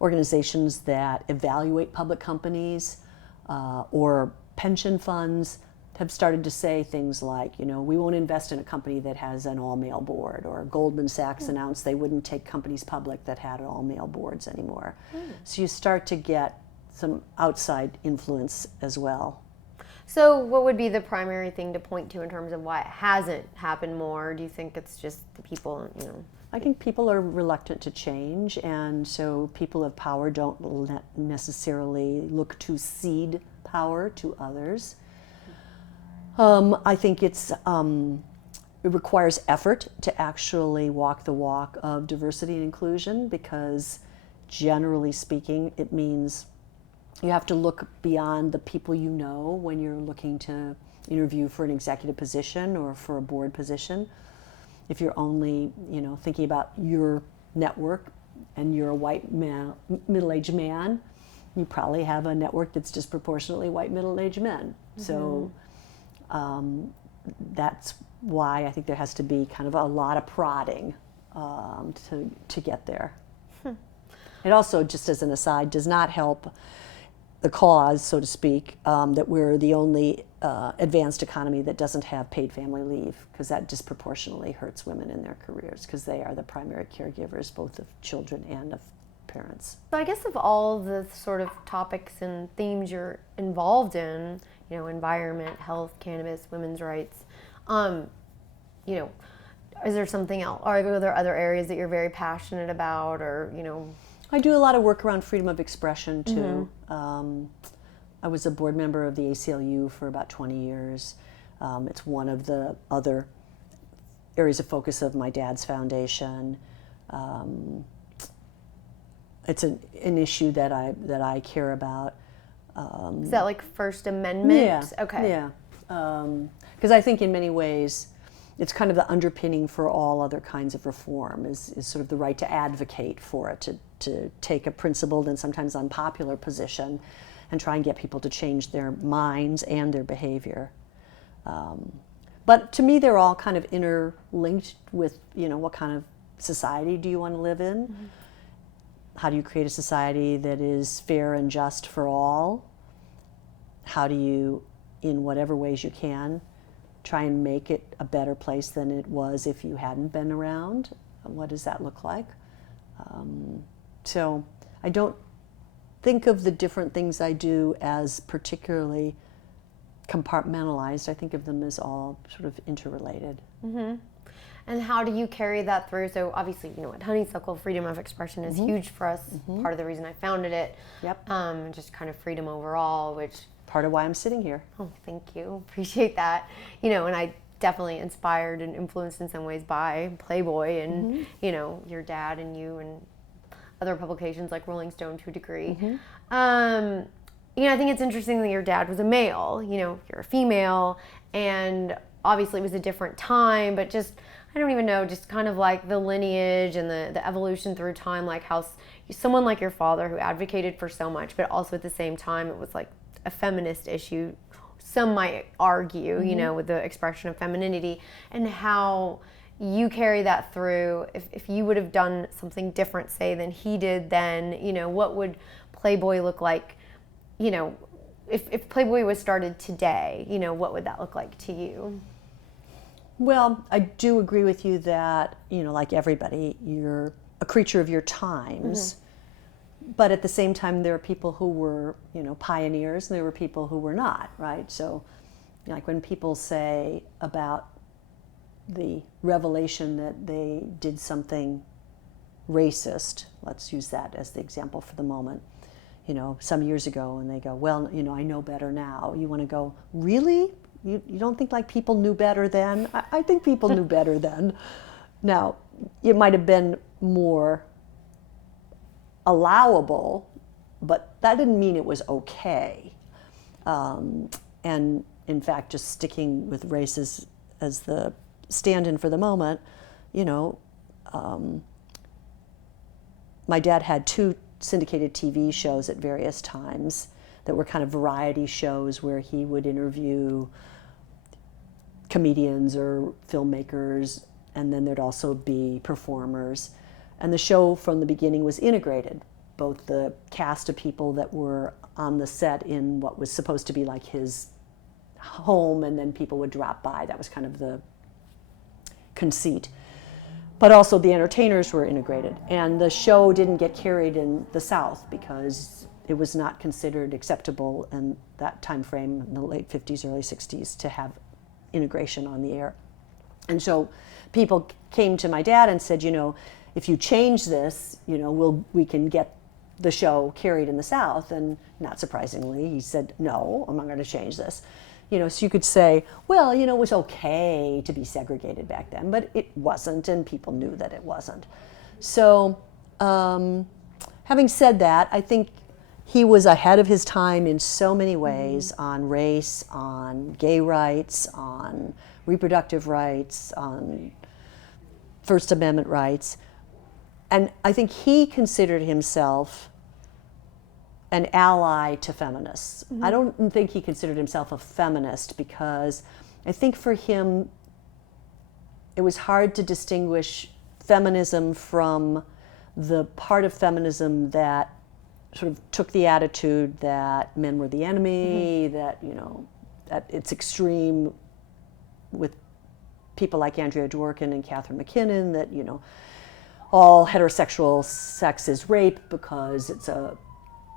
organizations that evaluate public companies or pension funds, have started to say things like, we won't invest in a company that has an all-male board, or Goldman Sachs announced they wouldn't take companies public that had all-male boards anymore. So you start to get some outside influence as well. So what would be the primary thing to point to in terms of why it hasn't happened more? Do you think it's just the people, I think people are reluctant to change, and so people of power don't necessarily look to cede power to others. I think it requires effort to actually walk the walk of diversity and inclusion, because generally speaking, it means you have to look beyond the people when you're looking to interview for an executive position or for a board position. If you're only, thinking about your network and you're a white man, middle-aged man, you probably have a network that's disproportionately white middle-aged men. So that's why I think there has to be kind of a lot of prodding to get there. It also, just as an aside, does not help the cause, so to speak, that we're the only advanced economy that doesn't have paid family leave, because that disproportionately hurts women in their careers, because they are the primary caregivers both of children and of parents. So I guess of all the sort of topics and themes you're involved in, environment, health, cannabis, women's rights, is there something else? Or are there other areas that you're very passionate about, or, you know? I do a lot of work around freedom of expression too. I was a board member of the ACLU for about 20 years. It's one of the other areas of focus of my dad's foundation. It's an issue that I care about. Is that like First Amendment? Yeah. Okay. Yeah. Because I think in many ways it's kind of the underpinning for all other kinds of reform is sort of the right to advocate for it, to take a principled and sometimes unpopular position and try and get people to change their minds and their behavior. But to me, they're all kind of interlinked with, you know, what kind of society do you want to live in? Mm-hmm. How do you create a society that is fair and just for all? How do you, in whatever ways you can, try and make it a better place than it was if you hadn't been around? What does that look like? So I don't think of the different things I do as particularly compartmentalized. I think of them as all sort of interrelated. Mm-hmm. And how do you carry that through? So obviously, you know, at Honeysuckle, freedom of expression is huge for us. Mm-hmm. Part of the reason I founded it. Yep. Just kind of freedom overall, which... Part of why I'm sitting here. Oh, thank you. Appreciate that. You know, and I definitely inspired and influenced in some ways by Playboy and, you know, your dad and you and other publications like Rolling Stone to a degree. Mm-hmm. You know, I think it's interesting that your dad was a male, you know, you're a female, and obviously it was a different time, but just, I don't even know, just kind of like the lineage and the evolution through time, like how someone like your father who advocated for so much, but also at the same time it was like a feminist issue, some might argue, you know, with the expression of femininity, and how you carry that through. If you would have done something different, say, than he did, then, you know, what would Playboy look like? You know, if Playboy was started today, you know, what would that look like to you? Well, I do agree with you that, you know, like everybody, you're a creature of your times. Mm-hmm. But at the same time, there are people who were, you know, pioneers, and there were people who were not, right? So, like when people say about the revelation that they did something racist, let's use that as the example for the moment, you know, some years ago, and they go, well, you know, I know better now. You want to go, really? You don't think like people knew better then? I think people knew better then. Now, it might have been more allowable, but that didn't mean it was okay. And in fact, just sticking with race as the stand-in for the moment, you know, my dad had 2 syndicated TV shows at various times that were kind of variety shows where he would interview comedians or filmmakers, and then there'd also be performers. And the show from the beginning was integrated, both the cast of people that were on the set in what was supposed to be like his home, and then people would drop by. That was kind of the conceit. But also the entertainers were integrated. And the show didn't get carried in the South because it was not considered acceptable in that time frame, in the late 50s, early 60s, to have integration on the air. And so people came to my dad and said, you know, if you change this, you know, we can get the show carried in the South. And not surprisingly, he said, no, I'm not going to change this. You know, so you could say, well, you know, it was okay to be segregated back then, but it wasn't, and people knew that it wasn't. So, having said that, I think he was ahead of his time in so many ways, on race, on gay rights, on reproductive rights, on First Amendment rights. And I think he considered himself an ally to feminists. Mm-hmm. I don't think he considered himself a feminist, because I think for him it was hard to distinguish feminism from the part of feminism that sort of took the attitude that men were the enemy, that, you know, at its extreme with people like Andrea Dworkin and Catherine McKinnon, that, you know, all heterosexual sex is rape because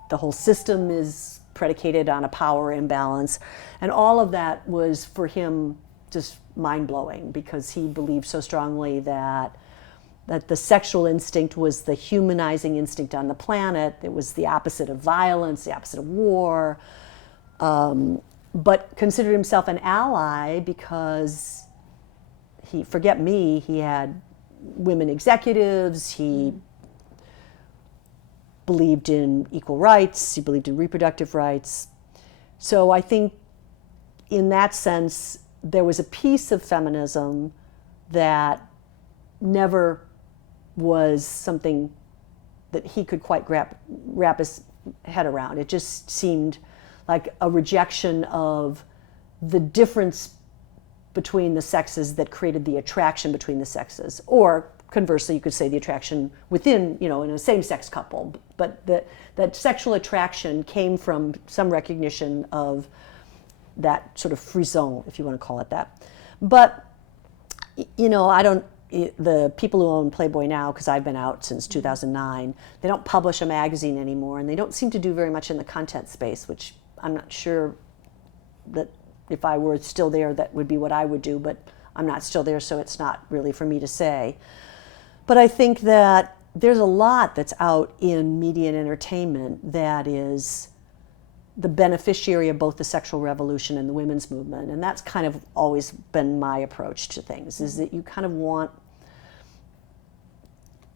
the whole system is predicated on a power imbalance. And all of that was, for him, just mind-blowing, because he believed so strongly that the sexual instinct was the humanizing instinct on the planet. It was the opposite of violence, the opposite of war, but considered himself an ally because he had women executives, he believed in equal rights, he believed in reproductive rights. So I think in that sense, there was a piece of feminism that never was something that he could quite wrap his head around. It just seemed like a rejection of the difference between the sexes that created the attraction between the sexes. Or conversely, you could say the attraction within, in a same-sex couple. But that sexual attraction came from some recognition of that sort of frisson, if you want to call it that. But, the people who own Playboy now, because I've been out since 2009, they don't publish a magazine anymore, and they don't seem to do very much in the content space, which I'm not sure that if I were still there, that would be what I would do, but I'm not still there, so it's not really for me to say. But I think that there's a lot that's out in media and entertainment that is the beneficiary of both the sexual revolution and the women's movement. And that's kind of always been my approach to things, is that you kind of want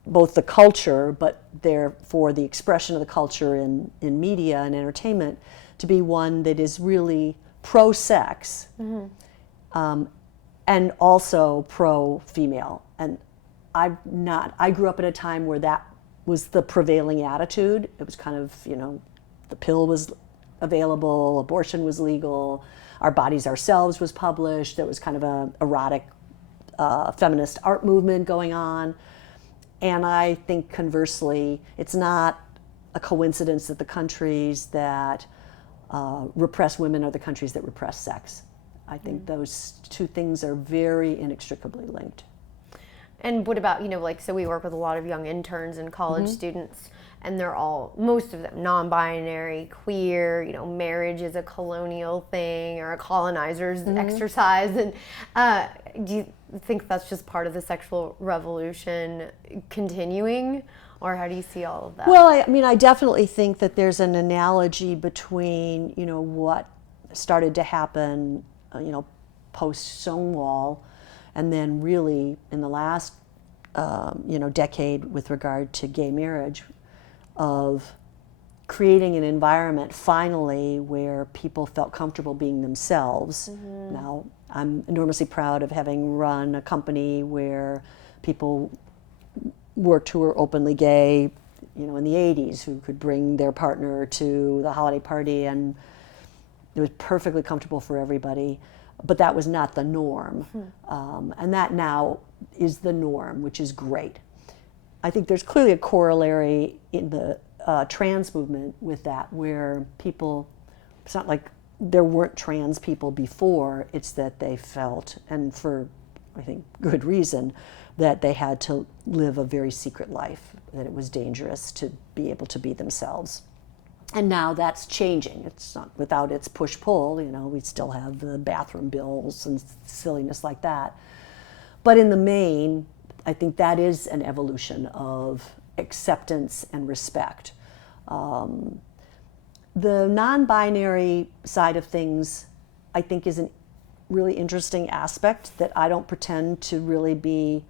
both the culture, but therefore the expression of the culture in media and entertainment to be one that is really pro-sex, and also pro-female. And I grew up in a time where that was the prevailing attitude. It was kind of, the pill was available, abortion was legal, Our Bodies Ourselves was published, there was kind of a erotic feminist art movement going on. And I think conversely, it's not a coincidence that the countries that repress women are the countries that repress sex. I think those two things are very inextricably linked. And what about, so we work with a lot of young interns and college students, and they're most of them non-binary, queer, marriage is a colonial thing or a colonizer's exercise. And do you think that's just part of the sexual revolution continuing, or how do you see all of that? Well, I definitely think that there's an analogy between, what started to happen, post-Stonewall, and then really in the last, decade with regard to gay marriage, of creating an environment finally where people felt comfortable being themselves. Now, I'm enormously proud of having run a company where people worked who were openly gay, in the 80s, who could bring their partner to the holiday party, and it was perfectly comfortable for everybody. But that was not the norm. And that now is the norm, which is great. I think there's clearly a corollary in the trans movement with that, where people, it's not like there weren't trans people before, it's that they felt, and for, I think, good reason, that they had to live a very secret life, that it was dangerous to be able to be themselves. And now that's changing. It's not without its push-pull, we still have the bathroom bills and silliness like that. But in the main, I think that is an evolution of acceptance and respect. The non-binary side of things, I think, is a really interesting aspect that I don't pretend to really be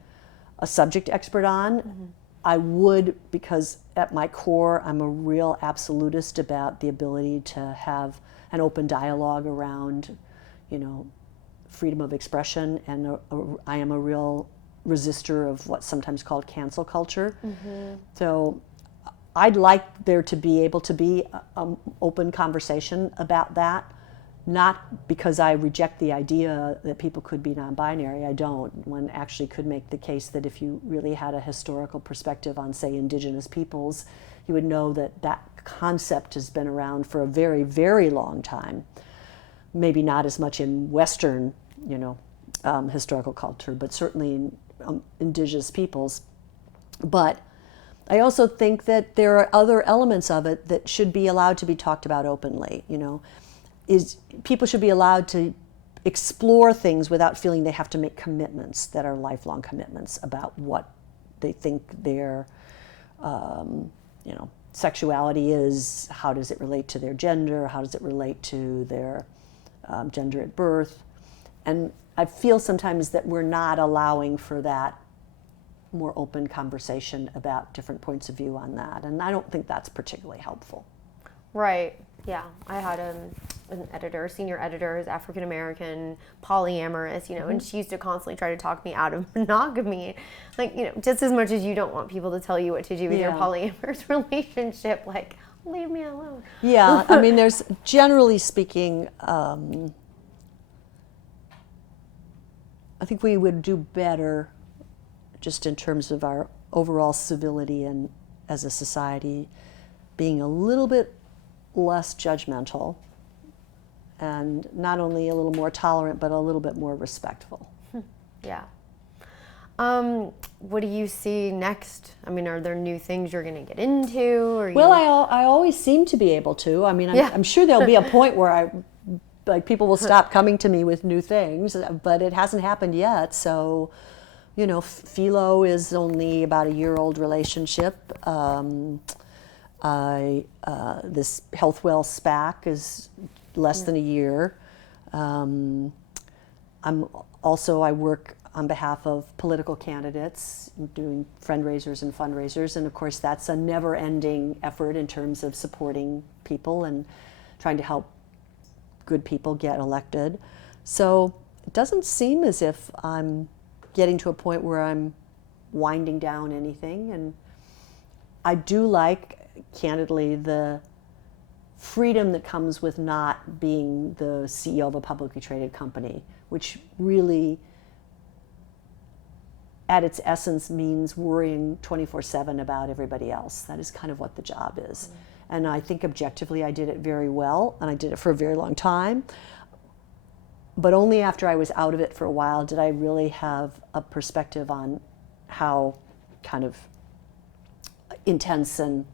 a subject expert on. I would, because at my core, I'm a real absolutist about the ability to have an open dialogue around, freedom of expression, and I am a real resistor of what's sometimes called cancel culture. So I'd like there to be able to be an open conversation about that, not because I reject the idea that people could be non-binary. I don't. One actually could make the case that if you really had a historical perspective on, say, indigenous peoples, you would know that that concept has been around for a very, very long time. Maybe not as much in Western, historical culture, but certainly in indigenous peoples. But I also think that there are other elements of it that should be allowed to be talked about openly. People should be allowed to explore things without feeling they have to make commitments that are lifelong commitments about what they think their sexuality is, how does it relate to their gender, how does it relate to their gender at birth. And I feel sometimes that we're not allowing for that more open conversation about different points of view on that. And I don't think that's particularly helpful. Right. Yeah. I had an editor, senior editor, who's African American, polyamorous, and she used to constantly try to talk me out of monogamy. Like, just as much as you don't want people to tell you what to do with your polyamorous relationship, like, leave me alone. Yeah. I mean, there's, generally speaking, I think we would do better just in terms of our overall civility and as a society being a little bit less judgmental and not only a little more tolerant but a little bit more respectful. Yeah. What do you see next? I mean, are there new things you're going to get into? Or Well, I always seem to be able to. I mean, I'm sure there'll be a point where people will stop coming to me with new things, but it hasn't happened yet. So, Philo is only about a year-old relationship. This HealthWell SPAC is less than a year. I work on behalf of political candidates, doing fundraisers, and of course that's a never-ending effort in terms of supporting people and trying to help good people get elected. So it doesn't seem as if I'm getting to a point where I'm winding down anything, and I do like, candidly, the freedom that comes with not being the CEO of a publicly traded company, which really, at its essence, means worrying 24/7 about everybody else. That is kind of what the job is. And I think objectively I did it very well, and I did it for a very long time. But only after I was out of it for a while did I really have a perspective on how kind of intense and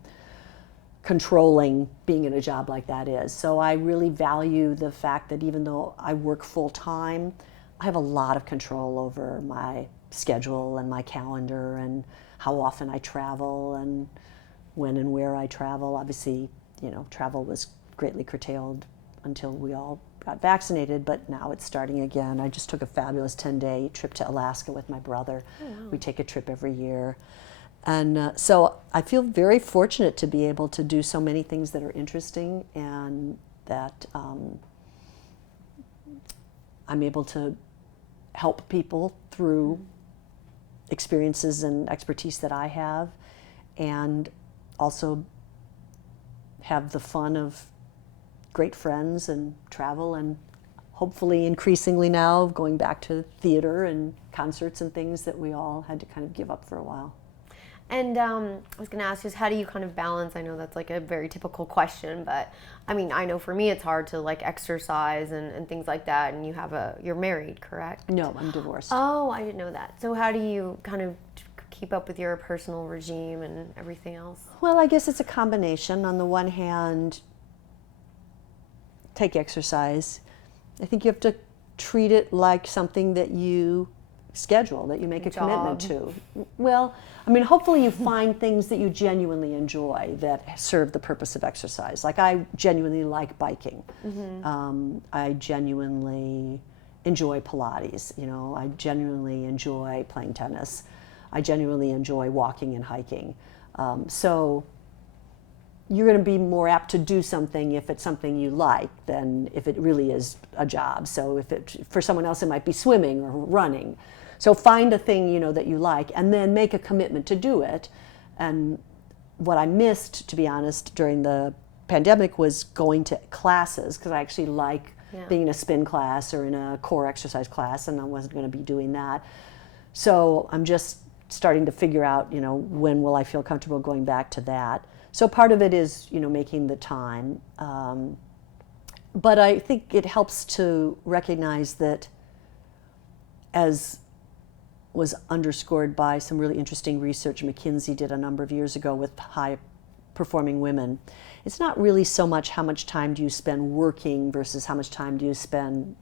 controlling being in a job like that is. So I really value the fact that even though I work full time, I have a lot of control over my schedule and my calendar and how often I travel and when and where I travel. Obviously, travel was greatly curtailed until we all got vaccinated, but now it's starting again. I just took a fabulous 10-day trip to Alaska with my brother. Oh, wow. We take a trip every year. And so I feel very fortunate to be able to do so many things that are interesting and that I'm able to help people through experiences and expertise that I have, and also have the fun of great friends and travel, and hopefully increasingly now going back to theater and concerts and things that we all had to kind of give up for a while. And I was going to ask you, how do you kind of balance? I know that's like a very typical question, but I mean, I know for me it's hard to like exercise and things like that. And you're married, correct? No, I'm divorced. Oh, I didn't know that. So how do you kind of keep up with your personal regime and everything else? Well, I guess it's a combination. On the one hand, take exercise. I think you have to treat it like something that you schedule, that you make a commitment to. Well, I mean, hopefully you find things that you genuinely enjoy that serve the purpose of exercise. Like, I genuinely like biking. I genuinely enjoy Pilates. I genuinely enjoy playing tennis. I genuinely enjoy walking and hiking. So you're going to be more apt to do something if it's something you like than if it really is a job. So for someone else it might be swimming or running. So find a thing that you like, and then make a commitment to do it. And what I missed, to be honest, during the pandemic was going to classes, because I actually like being in a spin class or in a core exercise class, and I wasn't going to be doing that. So I'm just starting to figure out, when will I feel comfortable going back to that. So part of it is, making the time. But I think it helps to recognize that, as was underscored by some really interesting research McKinsey did a number of years ago with high-performing women, it's not really so much how much time do you spend working versus how much time do you spend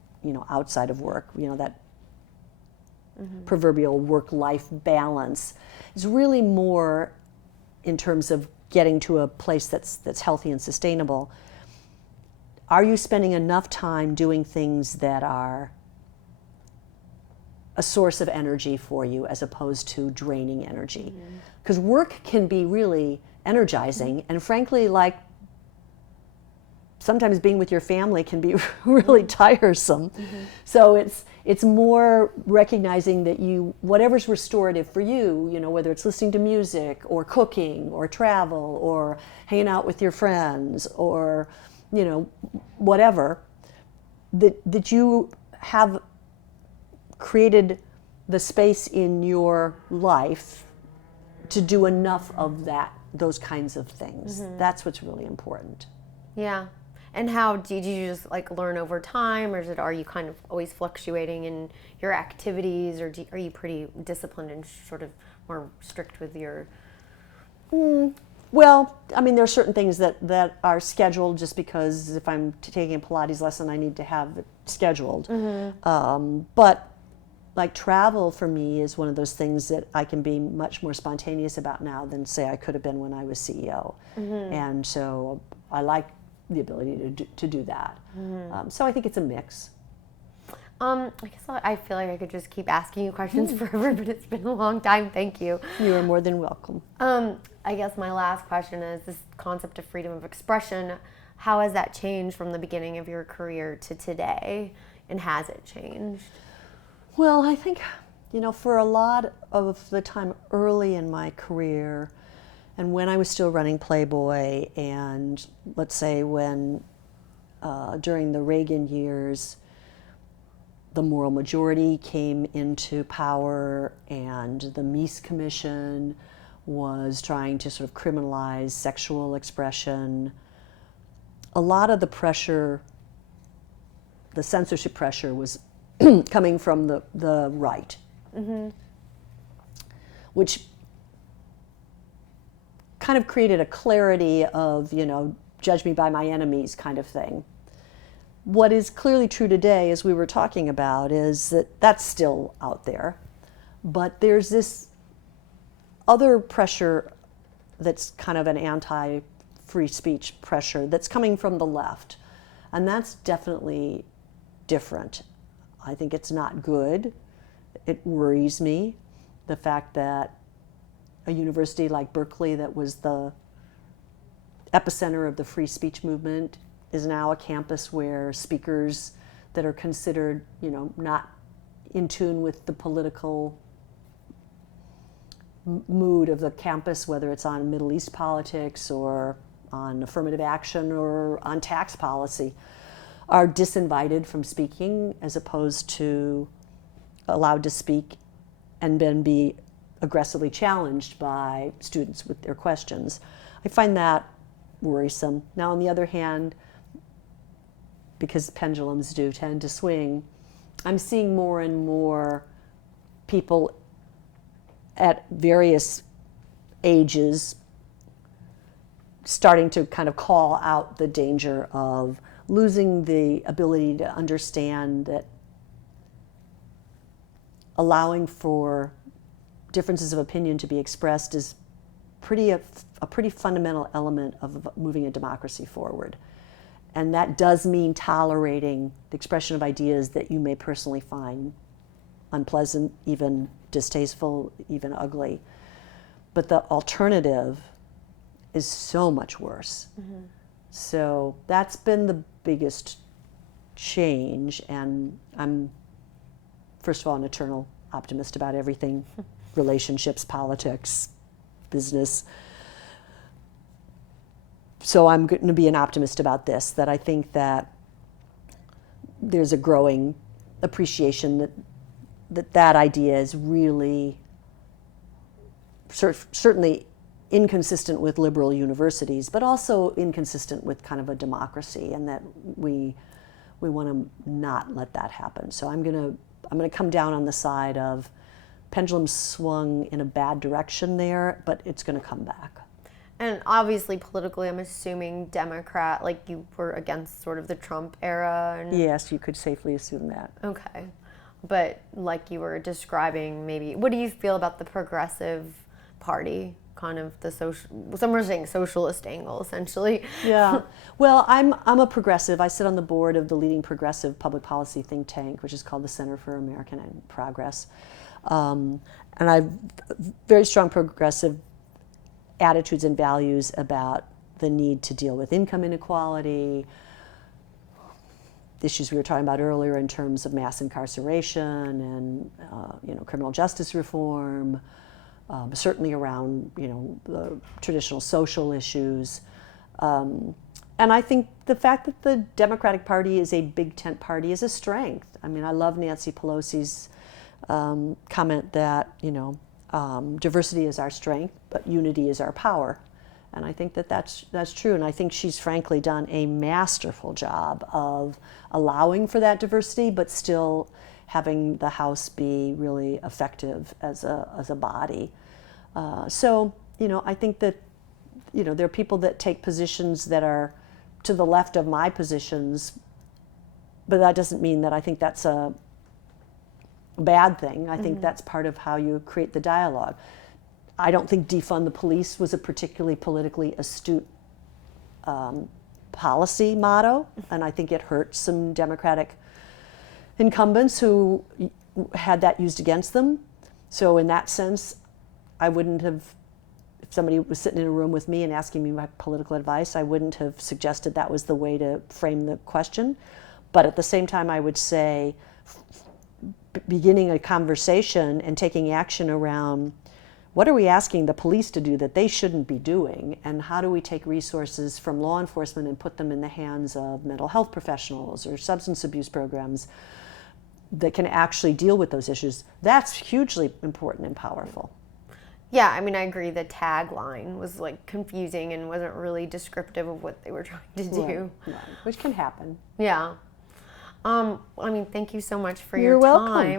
outside of work, that proverbial work-life balance, is really more in terms of getting to a place that's healthy and sustainable. Are you spending enough time doing things that are a source of energy for you as opposed to draining energy? Because work can be really energizing, and frankly, like, sometimes being with your family can be really tiresome. So it's more recognizing that whatever's restorative for you, whether it's listening to music or cooking or travel or hanging out with your friends or, whatever, that you have created the space in your life to do enough of those kinds of things. That's what's really important. Yeah. And how did you just learn over time, or are you kind of always fluctuating in your activities, or are you pretty disciplined and sort of more strict with your? Well, I mean, there are certain things that are scheduled, just because if I'm taking a Pilates lesson, I need to have it scheduled. But like, travel for me is one of those things that I can be much more spontaneous about now than, say, I could have been when I was CEO. And so I like the ability to do that. So I think it's a mix. I guess I feel like I could just keep asking you questions forever, but it's been a long time. Thank you. You are more than welcome. I guess my last question is this concept of freedom of expression. How has that changed from the beginning of your career to today, and has it changed? Well, I think, for a lot of the time early in my career, and when I was still running Playboy, and let's say when, during the Reagan years, the moral majority came into power, and the Meese Commission was trying to sort of criminalize sexual expression, a lot of the pressure, the censorship pressure, was coming from the right, which kind of created a clarity of, judge me by my enemies kind of thing. What is clearly true today, as we were talking about, is that that's still out there, but there's this other pressure that's kind of an anti-free speech pressure that's coming from the left, and that's definitely different. I think it's not good. It worries me, the fact that a university like Berkeley, that was the epicenter of the free speech movement, is now a campus where speakers that are considered, not in tune with the political mood of the campus, whether it's on Middle East politics or on affirmative action or on tax policy, are disinvited from speaking, as opposed to allowed to speak and then be aggressively challenged by students with their questions. I find that worrisome. Now, on the other hand, because pendulums do tend to swing, I'm seeing more and more people at various ages starting to kind of call out the danger of losing the ability to understand that allowing for differences of opinion to be expressed is a pretty fundamental element of moving a democracy forward. And that does mean tolerating the expression of ideas that you may personally find unpleasant, even distasteful, even ugly. But the alternative is so much worse. So that's been the biggest change, and I'm, first of all, an eternal optimist about everything, relationships, politics, business. So I'm going to be an optimist about this, that I think that there's a growing appreciation that idea is really certainly inconsistent with liberal universities, but also inconsistent with kind of a democracy, and that we want to not let that happen. So I'm going to come down on the side of pendulum swung in a bad direction there, but it's going to come back. And obviously, politically, I'm assuming Democrat, like you were against sort of the Trump era. And, Yes, you could safely assume that. okay. But like you were describing, maybe, what do you feel about the Progressive Party? Kind of the social, some are saying socialist angle, essentially. Yeah. Well, I'm a progressive. I sit on the board of the leading progressive public policy think tank, which is called the Center for American Progress. And I've very strong progressive attitudes and values about the need to deal with income inequality, issues we were talking about earlier in terms of mass incarceration and criminal justice reform, certainly around the traditional social issues. And I think the fact that the Democratic Party is a big tent party is a strength. I mean, I love Nancy Pelosi's comment that diversity is our strength, but unity is our power. And I think that that's true. And I think she's frankly done a masterful job of allowing for that diversity, but still having the House be really effective as a body. So I think that there are people that take positions that are to the left of my positions, but that doesn't mean that I think that's a bad thing. I think that's part of how you create the dialogue. I don't think defund the police was a particularly politically astute policy motto, and I think it hurt some Democratic incumbents who had that used against them. So in that sense, I wouldn't have, if somebody was sitting in a room with me and asking me my political advice, I wouldn't have suggested that was the way to frame the question. But at the same time, I would say beginning a conversation and taking action around what are we asking the police to do that they shouldn't be doing, and how do we take resources from law enforcement and put them in the hands of mental health professionals or substance abuse programs that can actually deal with those issues. That's hugely important and powerful. Yeah, I mean, I agree. The tagline was like confusing and wasn't really descriptive of what they were trying to do. Right. Which can happen. Yeah. I mean, thank you so much for You're your welcome. time.